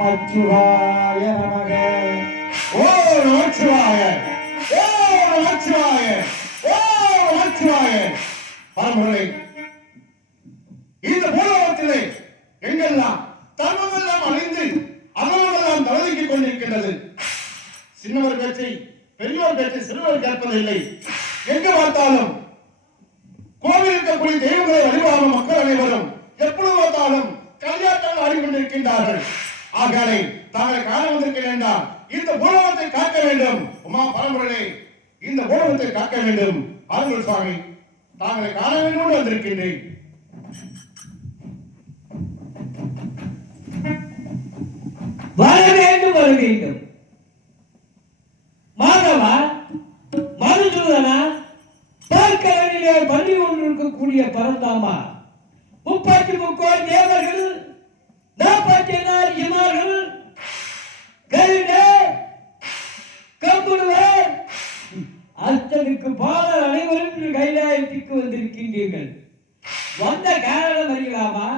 நமச்சிவாய நமக. ஓ நமச்சிவாய, ஓ நமச்சிவாய, ஓ நமச்சிவாய. பரம்பரை இந்த பூலோகத்திலே எங்கெல்லாம் தர்மமெல்லாம் அழிந்து அதமெல்லாம் தலைவிக்கிக் கொண்டிருக்கின்றது. சின்னவர் பேச்சை பெரியவர் பேச்சை சிறுவர் கேட்பதில்லை. எங்க பார்த்தாலும் கோவில் இருக்கக்கூடிய தெய்வங்களை வழிபாடும் மக்கள் அனைவரும் எப்பொழுது பார்த்தாலும் கல்யாணங்கள் ஆடிக்கொண்டிருக்கின்றார்கள். ஆகாலை தாங்கள் காண வந்திருக்கிறேன். இந்த பூலோகத்தை காக்க வேண்டும். உமா பரம்பரை இந்த பூலோகத்தை காக்க வேண்டும். ஆளுநர் சுவாமி தாங்களை காண வேண்டும் வந்திருக்கின்றேன். வர வேண்டும், வர வேண்டும். மாதவா, மருதுவனா, பார்க்கடலிலே பள்ளி கொண்டிருக்கக்கூடிய பரந்தாமா, 33 தேவர்கள், 44 இமார்கள், கருடே, கம்புடுவர், அத்தனுக்கு பாலர் அனைவரும் கைலாயத்திற்கு வந்திருக்கின்றீர்கள். வந்த காரணம் அறியலாமா?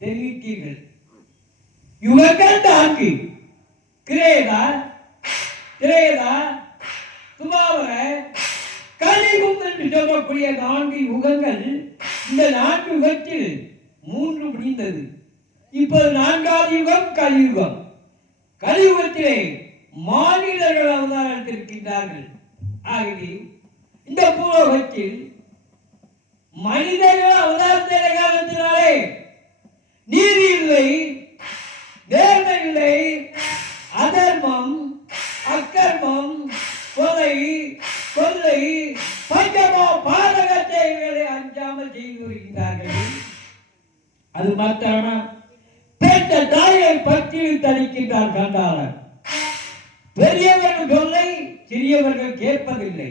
தெரிவித்தீர்கள். யுகங்கள் 4 கிரேதா, திரேதா, துவாபர, கலியுகம் என்று சொல்லக்கூடிய 4 யுகங்கள். இந்த 4 யுகத்தில் 3 முடிந்தது. இப்போது 4வது யுகம் கலியுகம். கலியுகத்திலே மாநிலர்கள் அவதாரத்திருக்கின்றார்கள். ஆகவே இந்த பூலோகத்தில் மனிதர்கள் அவதாரத்தை காரணத்தினாலே நீதி இல்லை, நேர்மை இல்லை, அதர்மம், அக்கர்மம், கொலை, கொள்ளை, பஞ்சமோ பாதகத்தை அஞ்சாமல் செய்து வருகிறார்கள். அது மாத்திரமா பெற்ற தாயை பற்றியில் தளிக்கின்றார் கண்டாளர். பெரியவர்கள் சொல்லை சிறியவர்கள் கேட்பதில்லை.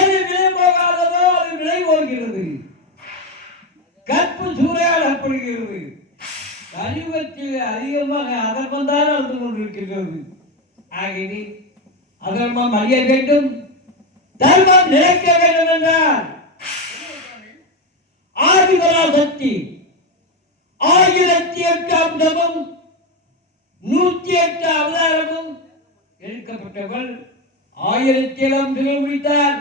எது விலை போகாததோ அது விலை போகிறது. கற்பு சூறையாடப்படுகிறது. கலியுகத்தில் அதிகமாக அதர்மம் தான் நடந்து கொண்டிருக்கிறது. ஆகவே அதர்மம் அழிய வேண்டும், தர்மம் நிலைக்க வேண்டும் என்றால் ஆதிபராசக்தி 1008 அம்சமும் 108 அவதாரமும் எடுக்கப்பட்டவள். 1007 அம்சங்கள் முடித்தார்,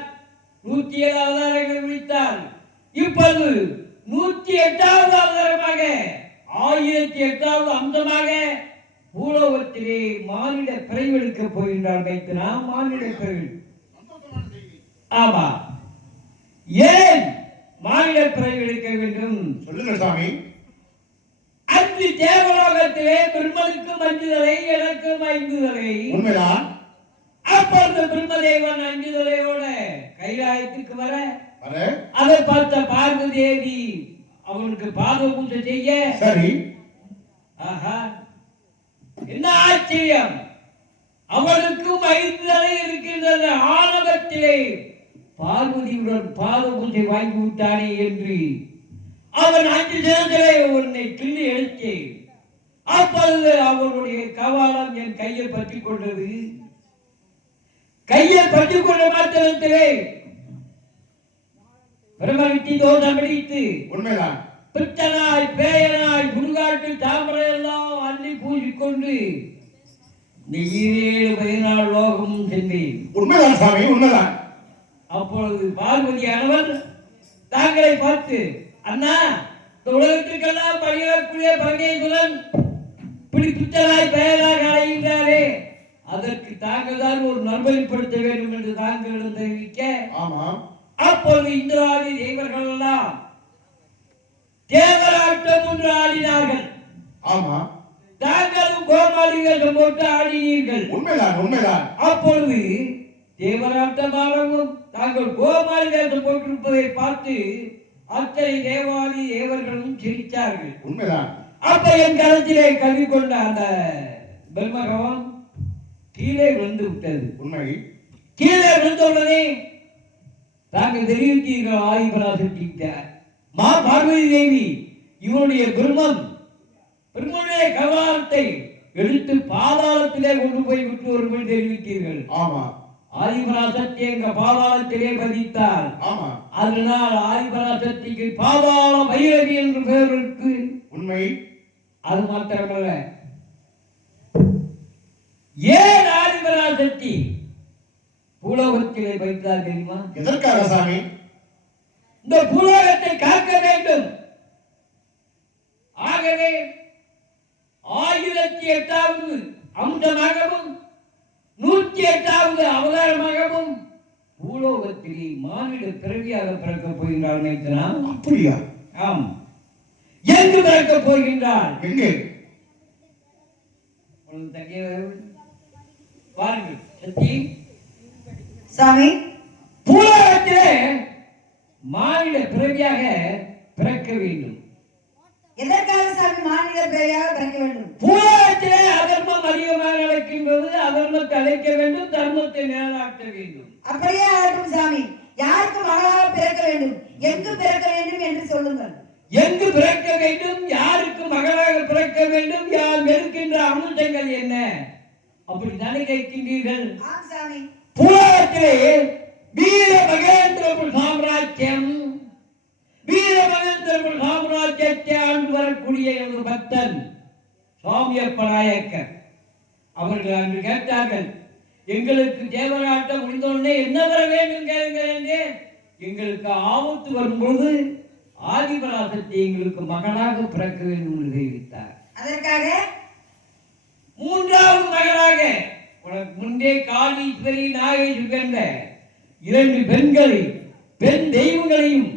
107 அவதாரங்கள் முடித்தார். இப்போது 108வது அவதாரமாக 1008வது அம்சமாக பூலோகத்திலே மானிட பிறவெடுக்க போகின்றார். வைத்தனா மானிட பிறவி. ஆமா, ஏன் மானிட பிறவி எடுக்க வேண்டும் சொல்லுங்க சாமி. அன்று தேவலோகத்திலே பிரம்மனுக்கும் 5 தலை, எனக்கும் 5 தலை. உண்மைதான். அப்பொழுது பிரம்மதேவன் 5 தலையோட கைலாயத்திற்கு வர அரே அதை பார்த்த பார்வதி தேவி அவனுக்கு பாத பூஜை செய்ய. சரி. ஆஹா, என்ன ஆச்சரியம்! அவனுக்கும் 5 தலை இருக்கின்றது. ஆணவத்திலே பார்வதியுடன் பாத பூஜை வாங்கி விட்டானே என்று அவன் 5 தினத்திலே உன்னை கிள்ளி எடுத்து, அப்பொழுது அவனுடைய கவாலம் என் கையை பற்றி கொண்டது. கையை பற்றி கொண்ட மாத்திரத்திலே பிரம்மவிட்டி தோஷம் பிடித்து உண்மைதான். பித்தனாய், பேயனாய், குருகாட்டு தாமரை எல்லாம் அள்ளி பூசிக்கொண்டு இந்த 14 லோகமும் சென்றேன். உண்மைதான் சாமி, உண்மைதான். அப்பொழுது பார்வதியானவர் தாங்களை பார்த்து, அண்ணா, இந்த உலகத்திற்கெல்லாம் பகிரக்கூடிய பரமேஸ்வரன் இப்படி பித்தனாய் பெயராக அடைகின்றாரே, அதற்கு தாங்கள் தான் ஒரு நல்வழிப்படுத்த வேண்டும் என்று தாங்களிடம் தெரிவிக்க, அப்பொழுது இந்திராதி தேவர்கள் எல்லாம் தேவராட்டம் ஒன்று ஆடினார்கள். ஆமா, தாங்களும் கோமாளிகள் போட்டு ஆடினீர்கள். உண்மைதான், உண்மைதான். அப்பொழுது தேவராட்டமானவும் தாங்கள் கோமாளி வேஷம் போட்டிருப்பதை பார்த்து அத்தனை தேவாதி தேவர்களும் சிரித்தார்கள். உண்மைதான். அப்ப என் கருத்திலே கல்வி கொண்ட அந்த பிரம்மகவம் கீழே விழுந்து விட்டது. உண்மை. கீழே விழுந்தவுடனே தாங்கள் தெரிவித்தீர்கள் ஆதிபராசக்தி மா பார்வதி தேவி இவருடைய பிரம்மனுடைய கவாலத்தை எடுத்து பாதாளத்திலே கொண்டு போய் விட்டு ஒருவன் தெரிவித்தீர்கள். ஆமா. ஆதிபராசக்தி எங்க பாதாளத்திலே பதித்தார். ஆமா. அதனால் ஆதிபராசக்திக்கு பாதாள பைரவி என்று பெயர் இருக்கு. உண்மை. அது மாத்திரமல்ல, ஏன் ஆதிபராசக்தி பூலோகத்திலே வைத்தார் தெரியுமா? எதற்காக சாமி? இந்த பூலோகத்தை காக்க வேண்டும். ஆகவே 1008வது அம்சமாகவும் 108வது அவதாரமாகவும் பூலோகத்திலே மானிட பிறவியாக பிறக்கப் போகின்றார். நினைக்கிறான். அப்படியா? ஆம். எங்கு பிறக்கப் போகின்றார்? எங்கே? பாருங்கள் சக்தி சாமி, பூலோகத்திலே மானிட பிறவியாக பிறக்க வேண்டும். எதற்காக சாமி மாநில பிறவியாக பிறக்க வேண்டும்? பூலோகத்திலே அதர்மம் அதிகமாக நடக்கின்றது. அதர்மத்தை அழைக்க வேண்டும், தர்மத்தை நிலைநாட்ட வேண்டும். அப்படியே ஆகட்டும் சாமி. யாருக்கு மகளாக பிறக்க வேண்டும், எங்கு பிறக்க வேண்டும் என்று சொல்லுங்கள். எங்கு பிறக்க வேண்டும், யாருக்கு மகளாக பிறக்க வேண்டும், யார் வெறுக்கின்ற அம்சங்கள் என்ன, அப்படித்தானே கேட்கின்றீர்கள். ஆம் சாமி. பூலோகத்திலே வீர மகேந்திர சாம்ராஜ்யம், வீர மகேந்திர சாம்ராஜ்யத்தை ஆண்டு வரக்கூடிய ஒரு பக்தன் சுவாமியப்ப நாயக்கர் அவர்கள் அன்று கேட்டார்கள், எங்களுக்கு தேவராட்டம் முடிந்தோடனே என்ன வர வேண்டும் கேளுங்கள் என்று. எங்களுக்கு ஆபத்து வரும்போது ஆதிபராசக்தி எங்களுக்கு மகனாக பிறக்க வேண்டும் என்று தெரிவித்தார். அதற்காக 3வது மகனாக உனக்கு முன்பே காளீஸ்வரி நாகை சுகந்த 2 பெண்களை பெண் தெய்வங்களையும்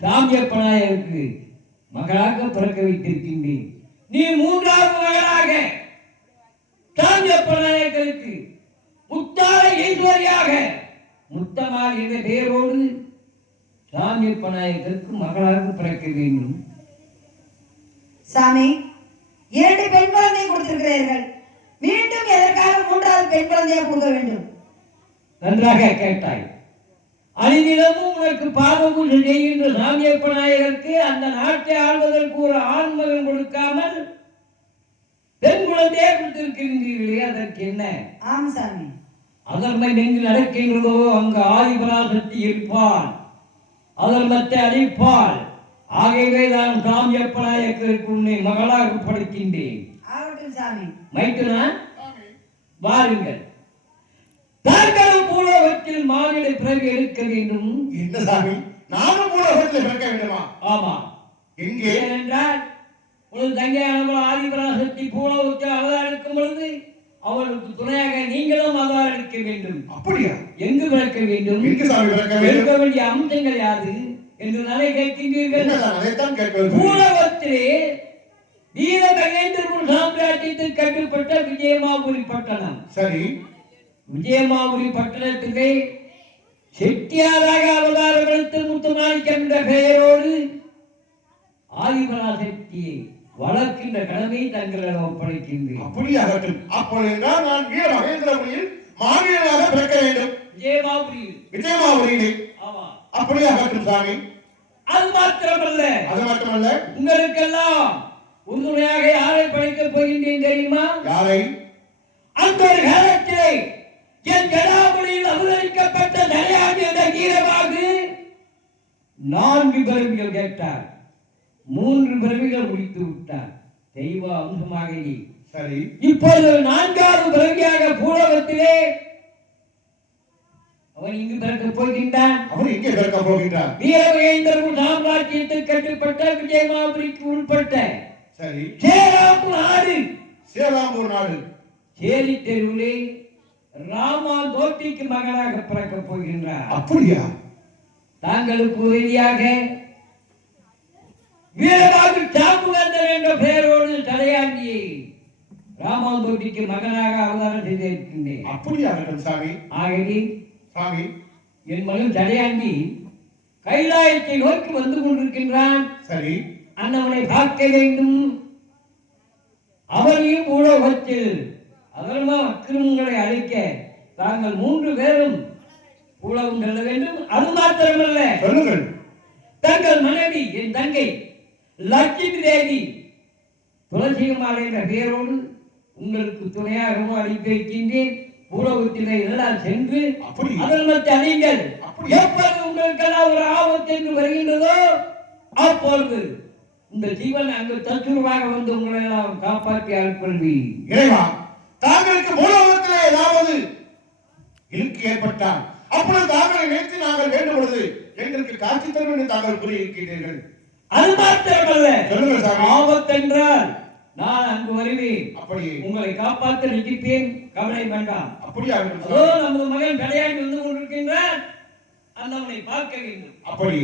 சாமியப்ப நாயருக்கு மகளாக பிறக்க வைத்திருக்கின்றேன். நீ 3வது மகனாக சாமியப்ப நாயக்கருக்கு முத்தார ஈஸ்வரியாக முத்தமால் என்ற பெயரோடு சாமியப்ப நாயக்கருக்கு மகளாக பிறக்க வேண்டும். சாமி, 2 பெண் குழந்தை கொடுத்திருக்கிறீர்கள். மீண்டும் எதற்காக 3வது பெண் குழந்தையை கொடுக்க வேண்டும்? நன்றாக கேட்டாய். அணிதினமும் உனக்கு பாவபூஜை செய்கின்ற சாமியப்ப நாயகருக்கு அந்த நாட்டை ஆள்வதற்கு ஒரு ஆண் மகன் கொடுக்காமல் பெண் குழந்தையே கொடுத்திருக்கின்றீர்களே, அதற்கு என்ன? ஆம் சாமி. அதர்மம் எங்கு நடக்கின்றதோ அங்கு ஆதிபராசக்தி இருப்பாள், அதர்மத்தை அழிப்பாள். ஆகவே நான் சாமியப்ப நாயக்கருக்கு உன்னை மகளாக படைக்கின்றேன். ஆகட்டும் சாமி. மைத்துனா வாருங்கள். தாங்களும் பூலோகத்தில் மானிட பிறவி எடுக்க வேண்டும். என்ன சாமி, நானும் பூலோகத்தில் பிறக்க வேண்டுமா? ஆமா. எங்கே? ஏனென்றால் உனது தங்கையானவள் ஆதிபராசக்தி பூலோகத்தில் அவதாரிக்கும் பொழுது அவளுக்கு துணையாக நீங்களும் அவதாரிக்க வேண்டும். அப்படியா? எங்கு பிறக்க வேண்டும்? எங்கு சாமி பிறக்க வேண்டும்? எடுக்க வேண்டிய அம்சங்கள் யாது என்று நாளை கேட்கின்றீர்கள். அதைத்தான் கேட்பது. பூலோகத்திலே வீர மகேந்திரபுர சாம்ராஜ்யத்தில் கட்டுப்பட்ட விஜயமாபுரி பட்டணம். சரி. விஜயமாபுரி பட்டணத்துக்கு செட்டியாராக அவதாரம் எடுத்து முத்துமாணிக்கம் என்ற பெயரோடு ஆதிபராசக்தியை வளர்க்கின்ற கடமை தங்களிடம் ஒப்படைக்கின்றேன். அப்படியாகட்டும். அப்பொழுது என்றால் நான் வீர மகேந்திரபுரியில் மாநிலமாக பிறக்க வேண்டும். விஜயமாபுரியிலே. ஆமா. அப்படியாகட்டும் சாமி. அது மாத்திரமல்ல, உங்களுக்கெல்லாம் உறுதுணையாக யாரை படைக்கப் போகின்றேன் தெரியுமா? யாரை? அந்த ஒரு காலத்திலே என் ஜடாமுடியில் அவதரிக்கப்பட்ட தயாமி என்ற வீரவாகு 4 பிறவிகள் கேட்டார். 3 பிறவிகள் முடித்து விட்டார் தெய்வ அம்சமாக. சரி. இப்போது 4வது பிறவியாக பூலோகத்திலே அவன் இங்கு பிறக்கப் போகின்றான். அவன் இங்கே பிறக்கப் போகின்றான். வீரமகேந்திர சாம்ராஜ்யத்தில் கட்டுப்பட்ட விஜயமாபுரிக்கு உட்பட்ட சரி சேலாம்பூர் நாடு சேரி தெருவிலே ராமா தோட்டிக்கு மகனாக பிறக்கப் போகின்றார். அப்படியா? தாங்களுக்கு உதவியாக வீரபாகு சாமுகந்தன் என்ற பெயரோடு தலையாண்டியை ராமாந்தோட்டிக்கு மகனாக அவதாரம் செய்திருக்கின்றேன். அப்படியாகட்டும் சாமி. ஆகவே சாமி, என் மகன் தடையாண்டி கைலாயத்தை நோக்கி வந்து கொண்டிருக்கின்றான். சரி. அண்ணவனை பார்க்க வேண்டும். அவனையும் பூலோகத்தில் அதர்ம அக்கிரமங்களை அழிக்க தாங்கள் 3 பேரும் பூலோகம் செல்ல வேண்டும். அது மாத்திரமல்ல, சொல்லுங்கள். தங்கள் மனைவி என் தங்கை லட்சுமி தேவி துளசியம்மாள் என்ற பெயரோடு உங்களுக்கு துணையாகவும் அனுப்பி வைக்கின்றேன். பூலோகத்திலே எல்லாம் சென்று அதர்மத்தை அழிங்கள். எப்பொழுது உங்களுக்கெல்லாம் ஒரு ஆபத்து என்று வருகின்றதோ அப்பொழுது இந்த ஜீவன் அங்கு தத்துருவாக வந்து உங்களை எல்லாம் காப்பாற்றி அனுப்பி. இறைவா, தாங்களுக்கு பூலோகத்திலே ஏதாவது இழுக்கு ஏற்பட்டால் அப்பொழுது தாங்களை நினைத்து நாங்கள் வேண்டும் பொழுது எங்களுக்கு காட்சி தரும் என்று தாங்கள் கூறியிருக்கிறீர்கள். அது மாத்திரமல்ல, சொல்லுங்கள் சாமி. ஆபத்தென்றால் நான் அங்கு வருவேன். அப்படி உங்களை காப்பாற்ற நிற்கிறேன். கவலை வேண்டாம். அப்படியா? அதோ நமது மகன் கடையாடி வந்து கொண்டிருக்கின்றான். அந்தவனை பார்க்க வேண்டும். அப்படி